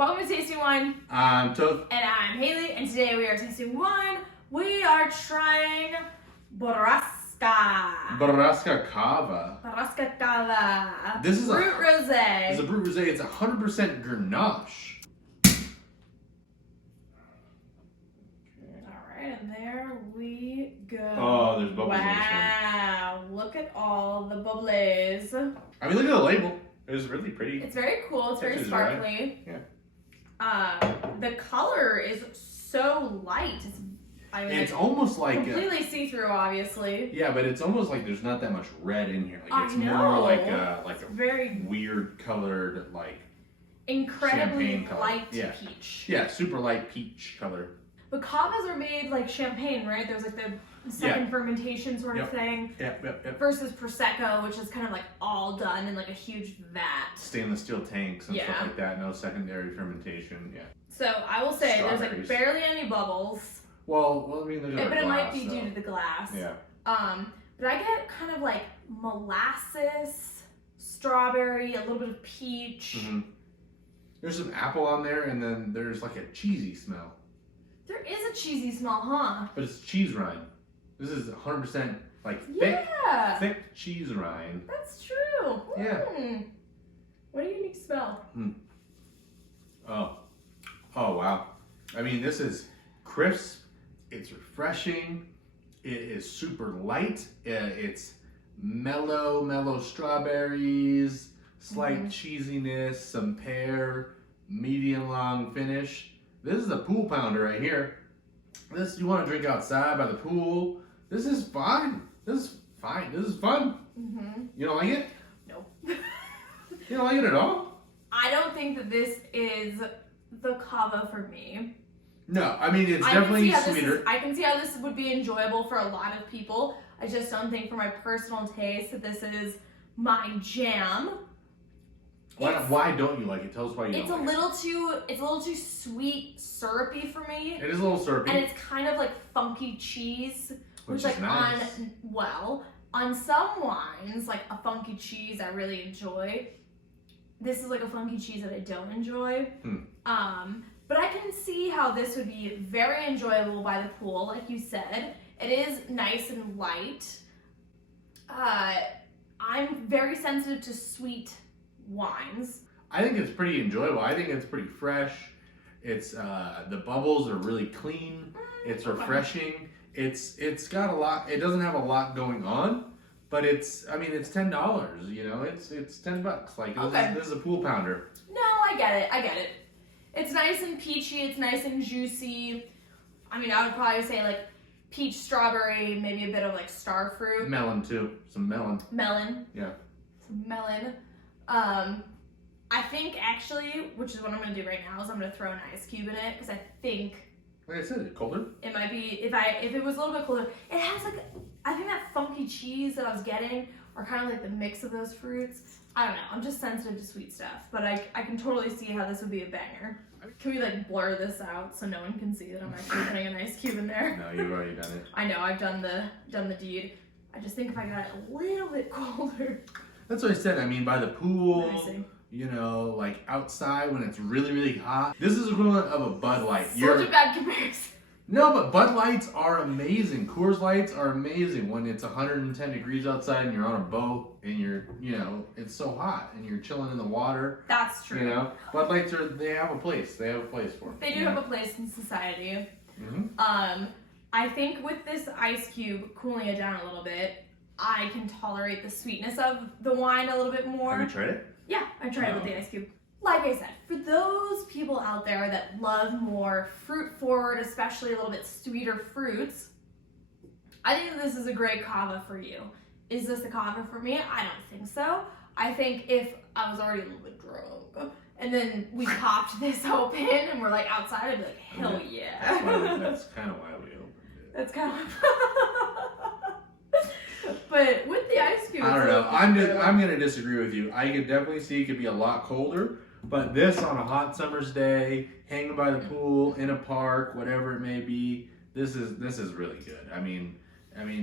Welcome to Tasting Wine. I'm Toth. And I'm Haley, and today we are tasting wine. We are trying Borrasca. Borrasca Cava. Borrasca Cava. This is Brut Rosé. It's a Brut Rosé. It's 100% Grenache. Alright, and there we go. Oh, there's bubbles in this one. Wow, look at all the bubbles. I mean, look at the label. It was really pretty. It's very cool. It's very Textures, sparkly. right? The color is so light. It's almost like completely see-through, obviously. Yeah, but it's almost like there's not that much red in here. Like it's I know. more like a very weird colored, like incredibly color. light peach. Yeah, super light peach color. But cavas are made like champagne, right? There's like the second fermentation sort of thing. Yep. Versus Prosecco, which is kind of like all done in like a huge vat. Stainless steel tanks and stuff like that. No secondary fermentation. Yeah. So I will say there's like barely any bubbles. Well, I mean, there's but it might be due to the glass. Yeah. But I get kind of like molasses, strawberry, a little bit of peach. Mm-hmm. There's some apple on there, and then there's like a cheesy smell. There is a cheesy smell, huh? But it's cheese rind. This is 100% like thick cheese rind. That's true. Yeah. What a unique smell. Oh wow. I mean, this is crisp. It's refreshing. It is super light. It's mellow strawberries, slight cheesiness, some pear, medium long finish. This is a pool pounder right here. This you want to drink outside by the pool. This is fine. This is fine. This is fun. You don't like it? No. You don't like it at all? I don't think that this is the cava for me. No, I mean it's definitely sweeter. I can see how this would be enjoyable for a lot of people. I just don't think for my personal taste that this is my jam. Why don't you like it? Tell us why you don't like it. It's a little too sweet, syrupy for me. It is a little syrupy. And it's kind of like funky cheese. Which like is nice. on some wines, like a funky cheese I really enjoy. This is like a funky cheese that I don't enjoy. But I can see how this would be very enjoyable by the pool, like you said. It is nice and light. I'm very sensitive to sweet wines. I think it's pretty enjoyable. I think it's pretty fresh. It's the bubbles are really clean. It's refreshing. It's got a lot. It doesn't have a lot going on, but it's $10. You know, it's $10. Like this is a pool pounder. No, I get it. It's nice and peachy. It's nice and juicy. I mean, I would probably say like peach, strawberry, maybe a bit of like star fruit. Melon too. Some melon. Melon. Yeah. Some melon. I think actually, which is what I'm gonna do right now, is I'm gonna throw an ice cube in it because I think. Like I said, it's colder. It might be if it was a little bit colder. It has like I think that funky cheese that I was getting, or kind of like the mix of those fruits. I don't know. I'm just sensitive to sweet stuff, but I can totally see how this would be a banger. Can we like blur this out so no one can see that I'm actually putting an ice cube in there? No, you've already done it. I know. I've done the deed. I just think if I got it a little bit colder. That's what I said. I mean, by the pool. You know, like outside when it's really hot. This is equivalent of a Bud Light. Such a bad comparison. No, but Bud Lights are amazing. Coors Lights are amazing when it's 110 degrees outside and you're on a boat and it's so hot and you're chilling in the water. That's true. You know, Bud Lights they have a place. They have a place for them. They do have a place in society. I think with this ice cube cooling it down a little bit, I can tolerate the sweetness of the wine a little bit more. Have you tried it? Yeah, I tried it with the ice cube. Like I said, for those people out there that love more fruit forward, especially a little bit sweeter fruits, I think that this is a great cava for you. Is this a cava for me? I don't think so. I think if I was already a little bit drunk and then we popped this open and we're like outside, I'd be like, hell yeah. That's kind of why we opened it. That's kind of. But with the ice cube, I don't know. I'm gonna disagree with you. I could definitely see it could be a lot colder, but this on a hot summer's day, hanging by the pool, in a park, whatever it may be, this is really good. I mean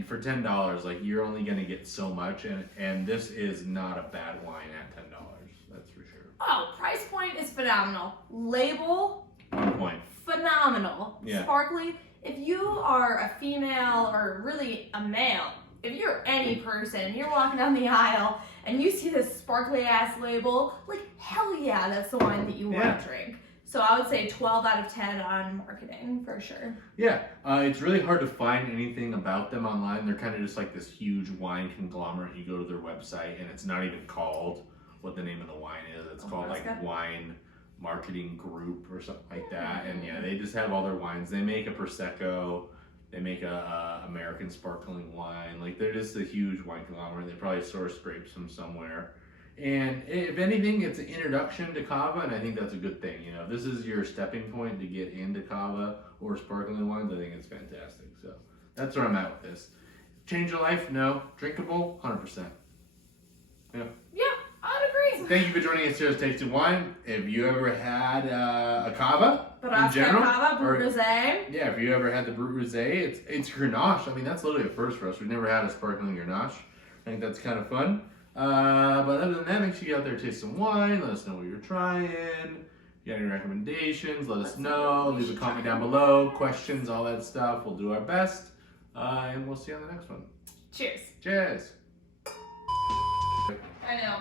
for $10, like you're only gonna get so much, and this is not a bad wine at $10. That's for sure. Oh, price point is phenomenal. Label, On point. phenomenal. Yeah. Sparkly. If you are a female or really a male, if you're any person, you're walking down the aisle and you see this sparkly ass label, like hell yeah, that's the wine that you want to drink. So I would say 12 out of 10 on marketing for sure. Yeah, it's really hard to find anything about them online. They're kind of just like this huge wine conglomerate. You go to their website and it's not even called what the name of the wine is. It's called like Wine Marketing Group or something like that. And yeah, they just have all their wines. They make a Prosecco. They make a American sparkling wine. Like they're just a huge wine conglomerate. They probably source grapes from somewhere. And if anything, it's an introduction to Cava, and I think that's a good thing. You know, if this is your stepping point to get into Cava or sparkling wines, I think it's fantastic. So that's where I'm at with this. Change your life? No. Drinkable? 100%. Yeah. Yeah, I'd agree. Thank you for joining us here at Tasting Wine. If you ever had a Cava in general, Cava, Brut Rosé. Yeah, if you ever had the Brut Rosé, it's Grenache. I mean, that's literally a first for us. We've never had a sparkling Grenache. I think that's kind of fun. But other than that, make sure you get out there, taste some wine. Let us know what you're trying. If you got any recommendations, let us know. Leave a comment down below. Questions, all that stuff. We'll do our best. And we'll see you on the next one. Cheers. Cheers. I know.